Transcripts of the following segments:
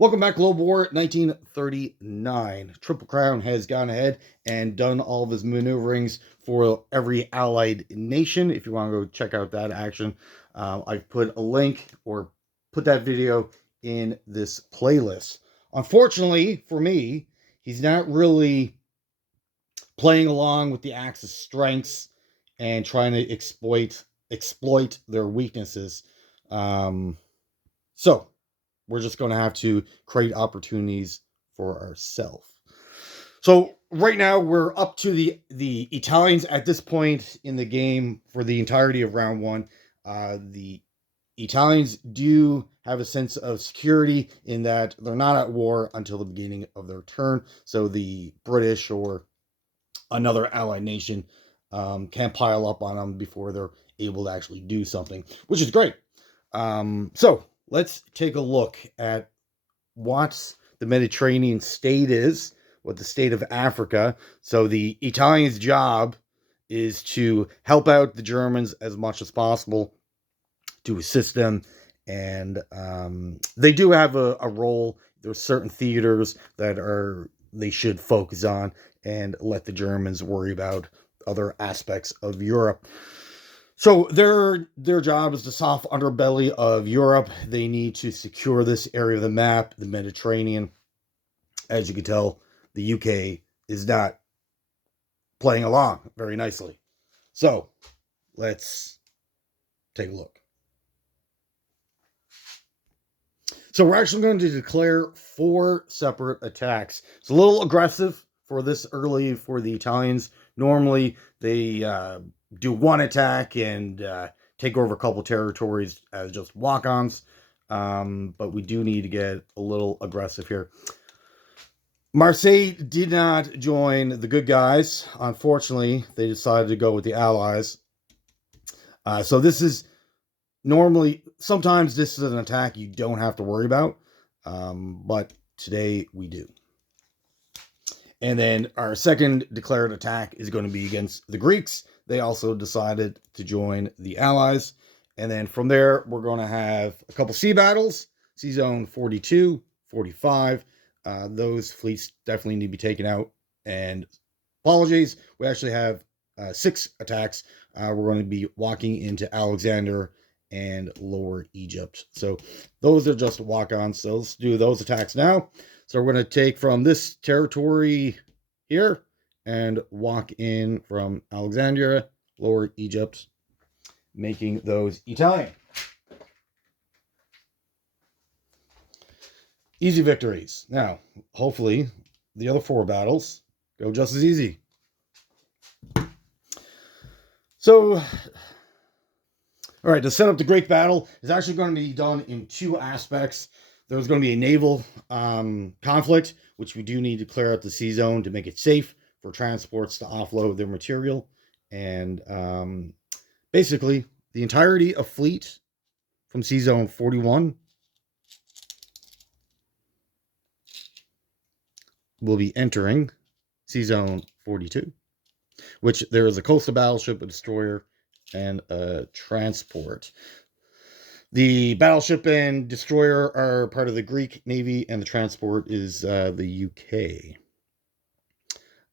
Welcome back, Global War 1939. Triple Crown has gone ahead and done all of his maneuverings for every allied nation. If you want to go check out that action, I've put a link or put that video in this playlist. Unfortunately for me, he's not really playing along with the Axis strengths and trying to exploit their weaknesses. Um, so we're just going to have to create opportunities for ourselves. So right now we're up to the Italians at this point in the game for the entirety of round one. The Italians do have a sense of security in that they're not at war until the beginning of their turn. So the British or another allied nation can't pile up on them before they're able to actually do something, which is great. So let's take a look at what the Mediterranean state is, what the state of Africa. So the Italians' job is to help out the Germans as much as possible, to assist them, and they do have a role. There's certain theaters that are they should focus on and let the Germans worry about other aspects of Europe. So their job is the soft underbelly of Europe. They need to secure this area of the map, the Mediterranean. As you can tell, the UK is not playing along very nicely. So let's take a look. So we're actually going to declare 4 separate attacks. It's a little aggressive for this early for the Italians. Normally they do one attack and take over a couple territories as just walk-ons. But we do need to get a little aggressive here. Marseille did not join the good guys. Unfortunately, they decided to go with the Allies. So this is normally, sometimes this is an attack you don't have to worry about, but today we do. And then our second declared attack is going to be against the Greeks. They also decided to join the Allies. And then from there, we're going to have a couple sea battles, Sea Zone 42, 45. Those fleets definitely need to be taken out. And apologies, we actually have 6 attacks. We're going to be walking into Alexander and Lower Egypt. So those are just walk-ons. So let's do those attacks now. So we're going to take from this territory here and walk in from Alexandria, Lower Egypt, making those Italian. Easy victories. Now, hopefully, the other 4 battles go just as easy. So, all right, to set up the Great Battle is actually going to be done in 2 aspects. There's going to be a naval conflict, which we do need to clear out the sea zone to make it safe for transports to offload their material. And basically, the entirety of fleet from Sea Zone 41 will be entering Sea Zone 42, which there is a coastal battleship, a destroyer, and a transport. The battleship and destroyer are part of the Greek Navy, and the transport is the UK.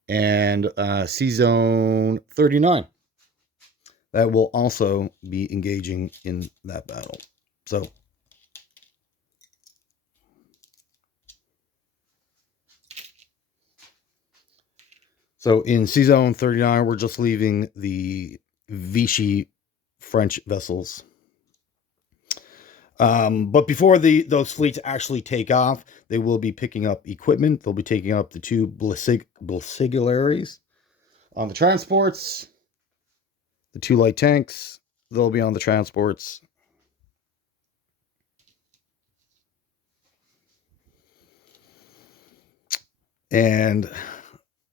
And Sea Zone 39, that will also be engaging in that battle. So in Sea Zone 39, we're just leaving the Vichy French vessels. But before those fleets actually take off, they will be picking up equipment. They'll be taking up the 2 Blasigularies on the transports, the 2 light tanks. They'll be on the transports. And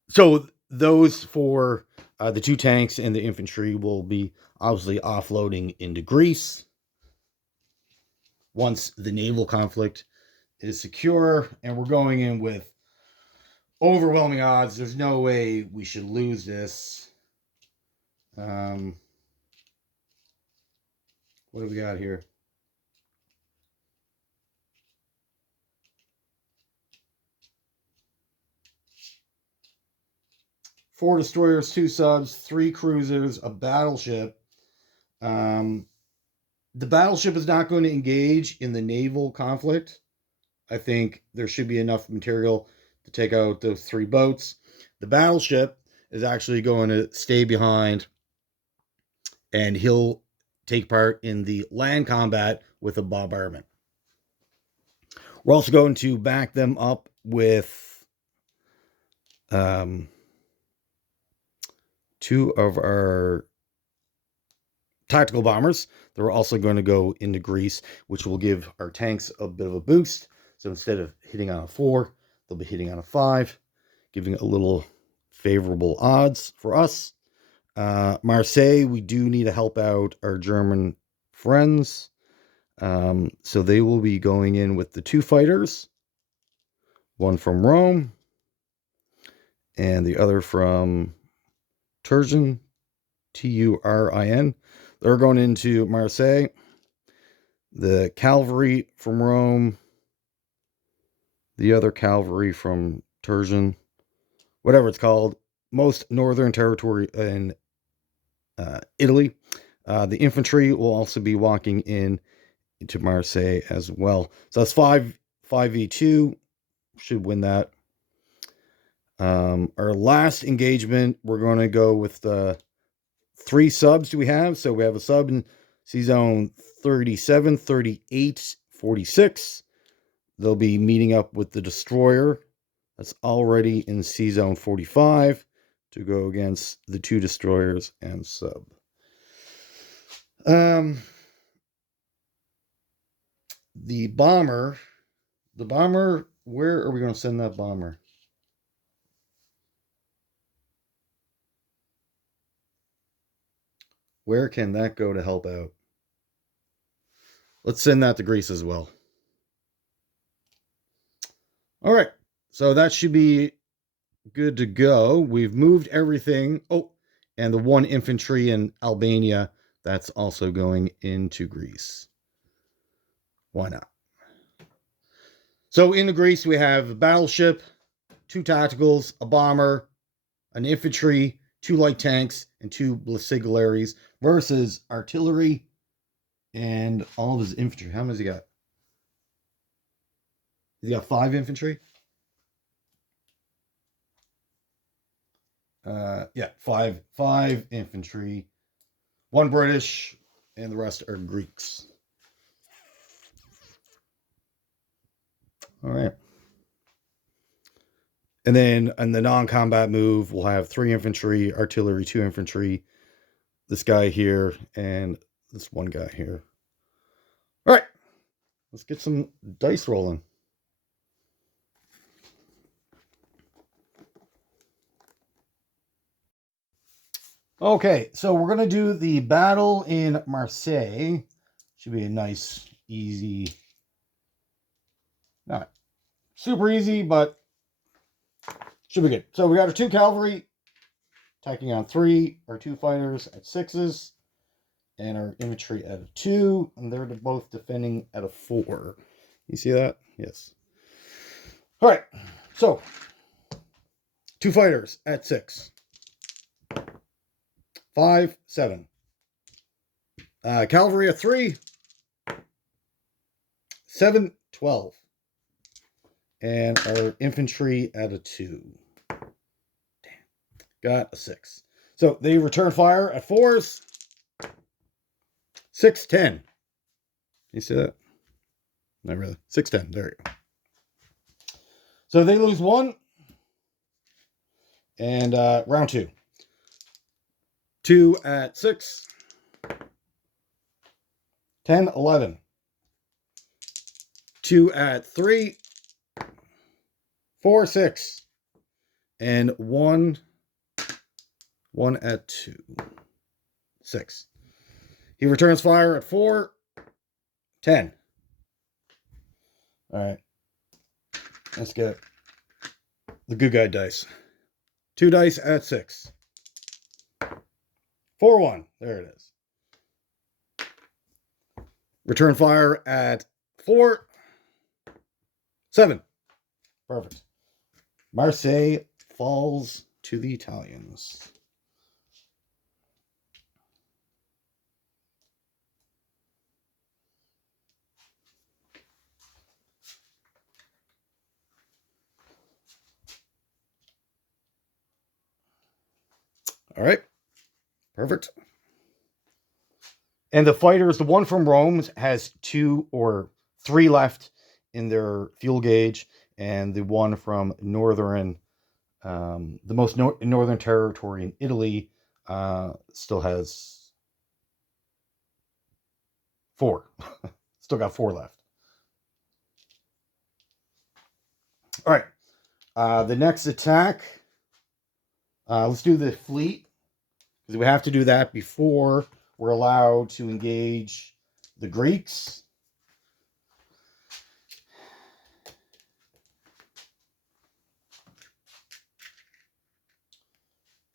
so those for the 2 tanks and the infantry will be obviously offloading into Greece once the naval conflict is secure, and we're going in with overwhelming odds. There's no way we should lose this. What do we got here? 4 destroyers, 2 subs, 3 cruisers, a battleship. The battleship is not going to engage in the naval conflict. I think there should be enough material to take out those 3 boats. The battleship is actually going to stay behind, and he'll take part in the land combat with a bombardment. We're also going to back them up with 2 of our tactical bombers. They're also going to go into Greece, which will give our tanks a bit of a boost. So instead of hitting on a 4, they'll be hitting on a 5, giving a little favorable odds for us. Marseille, we do need to help out our German friends. So they will be going in with the 2 fighters, one from Rome and the other from Turin, Turin. They're going into Marseille. The cavalry from Rome, the other cavalry from Turin, whatever it's called, most northern territory in Italy. The infantry will also be walking into Marseille as well. So that's 5v2. Should win that. Our last engagement, we're going to go with the 3 subs we have. So we have a sub in Sea Zone 37, 38, 46. They'll be meeting up with the destroyer that's already in Sea Zone 45 to go against the 2 destroyers and sub. The bomber, where are we going to send that bomber? Where can that go to help out? Let's send that to Greece as well. All right, so that should be good to go. We've moved everything. Oh, and the 1 infantry in Albania, that's also going into Greece. Why not? So in Greece, we have a battleship, 2 tacticals, a bomber, an infantry, 2 light tanks, and 2 basigliaries versus artillery and all of his infantry. How many has he got? He's got 5 infantry. Yeah, five infantry, 1 British, and the rest are Greeks. All right. And then in the non-combat move, we'll have 3 infantry, artillery, 2 infantry, this guy here, and this one guy here. All right, let's get some dice rolling. Okay, so we're going to do the battle in Marseille. Should be a nice, easy, not super easy, but should be good. So we got our 2 cavalry attacking on 3, our 2 fighters at 6s, and our infantry at a 2, and they're both defending at a 4. You see that? Yes. All right, so 2 fighters at 6. 5, 7. Cavalry at 3. 7, 12. And our infantry at a 2. Damn. Got a 6. So they return fire at 4s. 6, 10. You see that? Not really. 6, 10. There you go. So they lose 1. And round 2. 2 at 6. 10, 11. 2 at 3. 4, 6. And 1 at 2. 6. He returns fire at 4. 10. All right. Let's get the good guy dice. 2 dice at 6. 4, 1. There it is. Return fire at 4. 7. Perfect. Marseille falls to the Italians. All right, perfect. And the fighters, the one from Rome has 2 or 3 left in their fuel gauge, and the one from northern, the most northern territory in Italy, still has 4. Still got 4 left. All right, the next attack. Let's do the fleet, because we have to do that before we're allowed to engage the Greeks.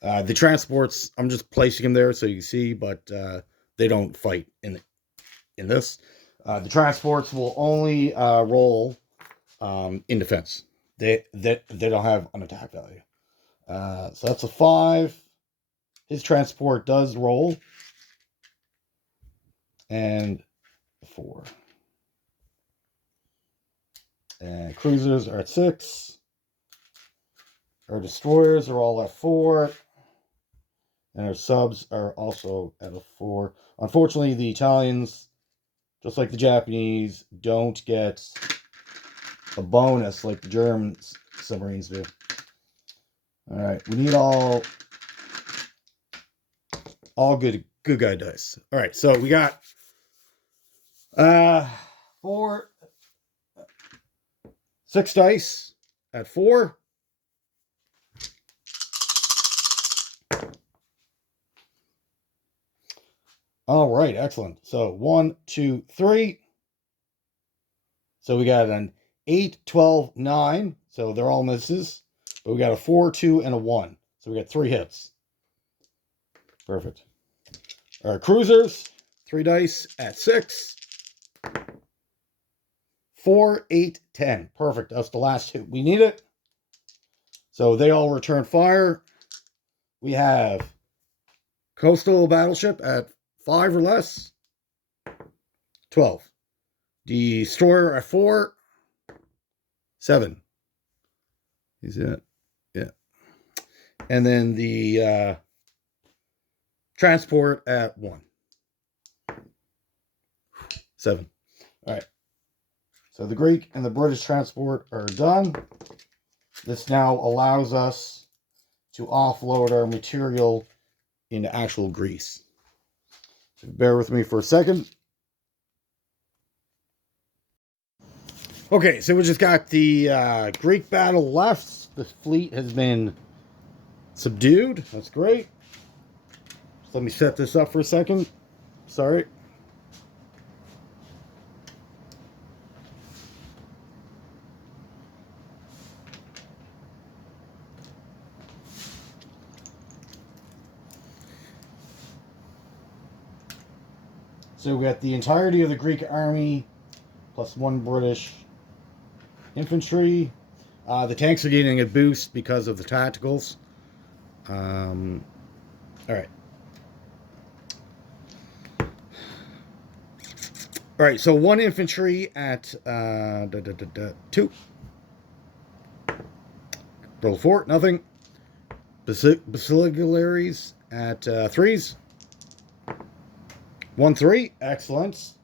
The transports, I'm just placing them there so you can see, but they don't fight in this. The transports will only roll in defense. They don't have an attack value. So that's a 5. His transport does roll. And 4. And cruisers are at 6. Our destroyers are all at 4. And our subs are also at a 4. Unfortunately, the Italians, just like the Japanese, don't get a bonus like the German submarines do. All right, we need all good guy dice. All right, so we got 6 dice at 4. All right, excellent. So 1, 2, 3. So we got an 8, 12, 9. So they're all misses. But we got a 4, 2, and a 1. So we got 3 hits. Perfect. Our cruisers, 3 dice at 6. 4, 8, 10. Perfect. That's the last hit. We need it. So they all return fire. We have coastal battleship at 5 or less. 12. Destroyer at 4. 7. Is it? Yeah. And then the transport at 1. 7. All right. So the Greek and the British transport are done. This now allows us to offload our material into actual Greece. So bear with me for a second. Okay, so we just got the Greek battle left. The fleet has been subdued. That's great. So let me set this up for a second. Sorry. So we got the entirety of the Greek army plus 1 British infantry. The tanks are getting a boost because of the tacticals. All right. All right, so 1 infantry at 2. Roll 4, nothing. Basilicillaries at 3s. 1, 3, excellent.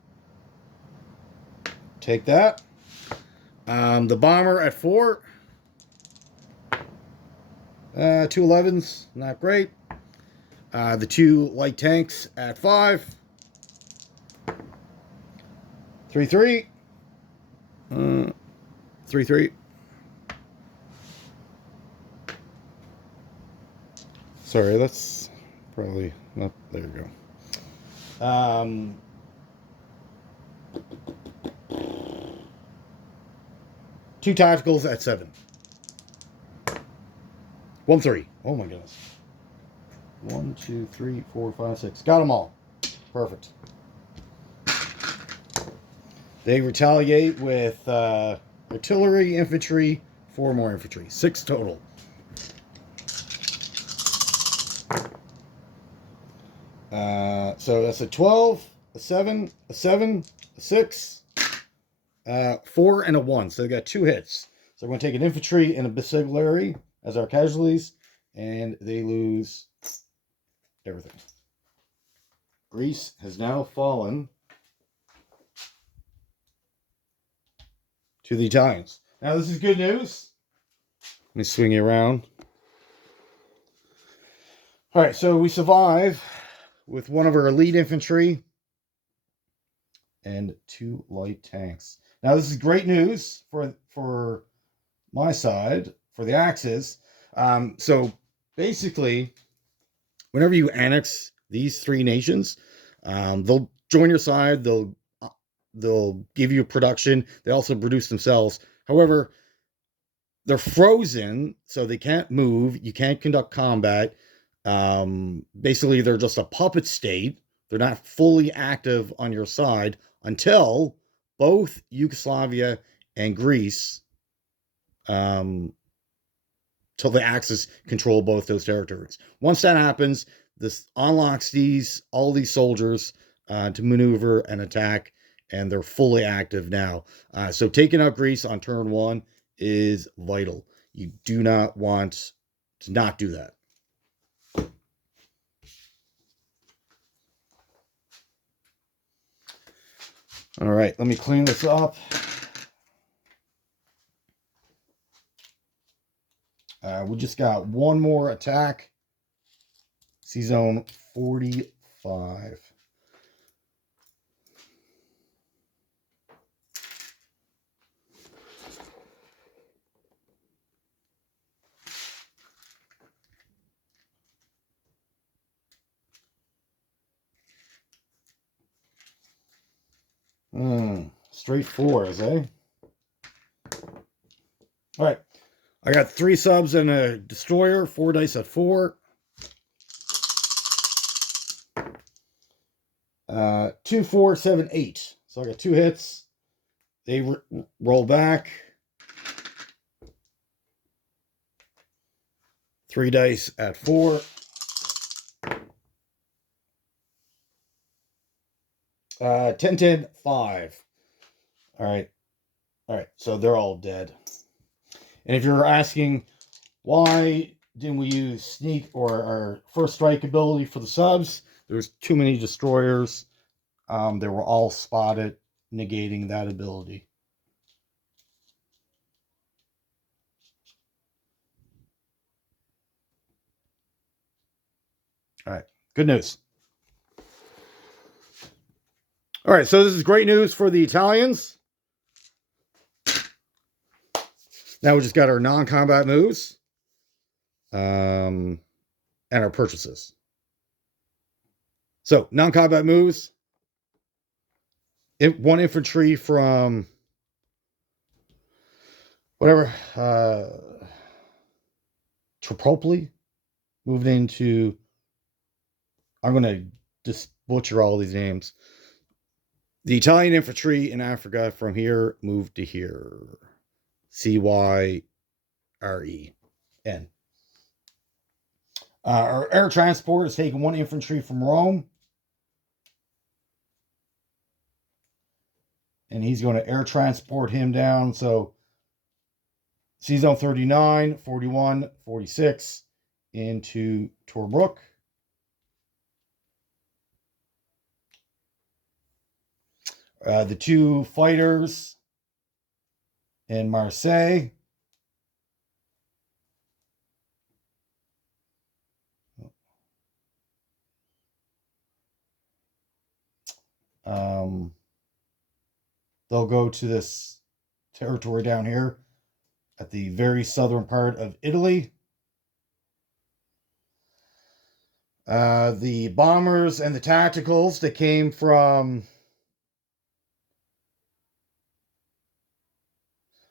Take that. The bomber at 4. 2 11s, not great. The 2 light tanks at 5. 3 3. 3 3. Sorry, that's probably not. There you go. 2 tacticals at 7. 1 3. Oh my goodness. 1 2 3 4 5 6. Got them all. Perfect. They retaliate with artillery, infantry, 4 more infantry. 6 total. So that's a 12, a 7, a 7, a 6, 4, and a 1. So they got 2 hits. So we're going to take an infantry and a basilicary as our casualties, and they lose everything. Greece has now fallen to the Italians. Now, this is good news. Let me swing you around. All right, so we survive with one of our elite infantry and 2 light tanks. Now, this is great news for my side, for the Axis. So basically, whenever you annex these 3 nations, they'll join your side. They'll give you production. They also produce themselves. However, they're frozen, so they can't move. You can't conduct combat. Basically, they're just a puppet state. They're not fully active on your side until both Yugoslavia and Greece, till the Axis control both those territories. Once that happens, this unlocks all these soldiers to maneuver and attack, and they're fully active now. So taking out Greece on turn 1 is vital. You do not want to not do that. All right, let me clean this up. We just got one more attack. Sea Zone 45. Straight 4s, eh? All right. I got 3 subs and a destroyer, 4 dice at 4. 2, 4, 7, 8. So I got 2 hits. They roll back. 3 dice at 4. 10, 10, 5. All right. All right. So they're all dead. And if you're asking why didn't we use sneak or our first strike ability for the subs, there's too many destroyers. They were all spotted, negating that ability. All right. Good news. All right. So this is great news for the Italians. Now we just got our non-combat moves. And our purchases. So, non-combat moves. 1 infantry from whatever, Tripoli, moved into, I'm going to just butcher all these names. The Italian infantry in Africa from here moved to here. Cyren. Our air transport is taking 1 infantry from Rome. And he's going to air transport him down. So Sea Zone 39, 41, 46 into Tobruk. The 2 fighters in Marseille. They'll go to this territory down here at the very southern part of Italy. The bombers and the tacticals that came from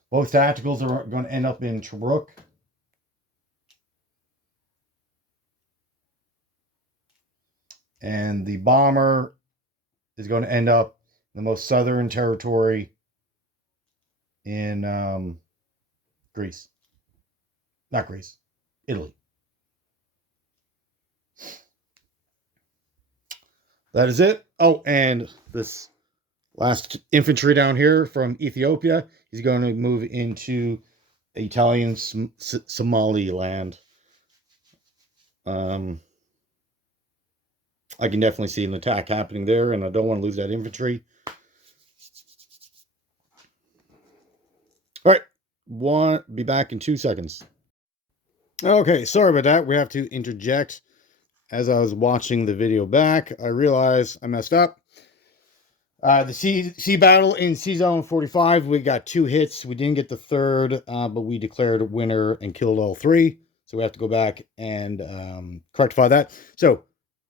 both tacticals are going to end up in Tobruk. And the bomber is going to end up in the most southern territory in Greece. Not Greece, Italy. that is it. Oh, and this last infantry down here from Ethiopia, he's going to move into Italian Somaliland. I can definitely see an attack happening there, and I don't want to lose that infantry. All right, be back in 2 seconds. Okay, sorry about that. We have to interject. As I was watching the video back, I realized I messed up. The sea battle in Sea Zone 45, we got 2 hits. We didn't get the third, but we declared a winner and killed all 3. So we have to go back and rectify that. So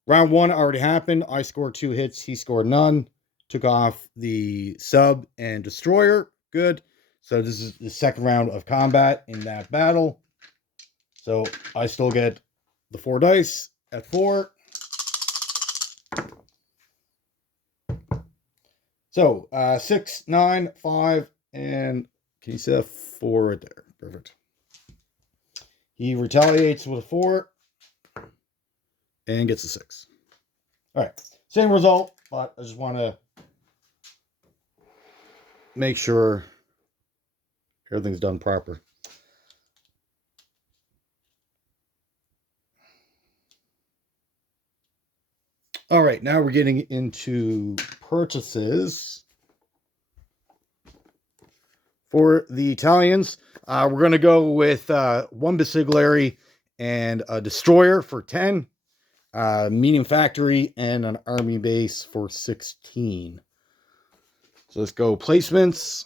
round 1 already happened. I scored 2 hits. He scored none. Took off the sub and destroyer. Good. So this is the second round of combat in that battle. So I still get the 4 dice at 4. So 6, 9, 5, and can you see a 4 right there? Perfect. He retaliates with a 4 and gets a 6. All right, same result, but I just want to make sure everything's done proper. All right, now we're getting into purchases. For the Italians, we're going to go with 1 Basiglary and a destroyer for 10, medium factory, and an army base for 16. So let's go placements.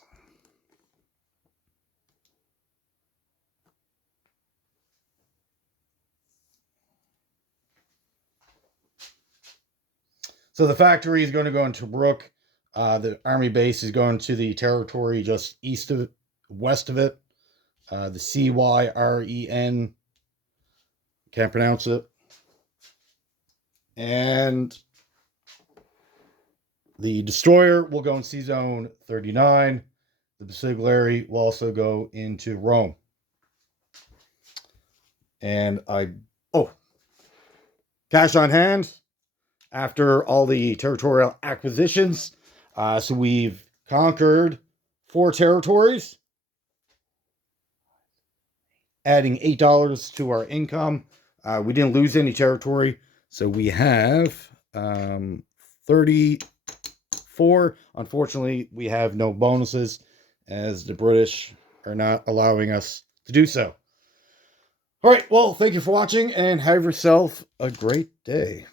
So the factory is going to go into Tobruk. The army base is going to the territory just west of it. The Cyren, can't pronounce it. And the destroyer will go in Sea Zone 39. The Basiglary will also go into Rome. And cash on hand after all the territorial acquisitions. So we've conquered 4 territories, adding $8 to our income. We didn't lose any territory, so we have 34. Unfortunately, we have no bonuses, as the British are not allowing us to do so. All right, well, thank you for watching, and have yourself a great day.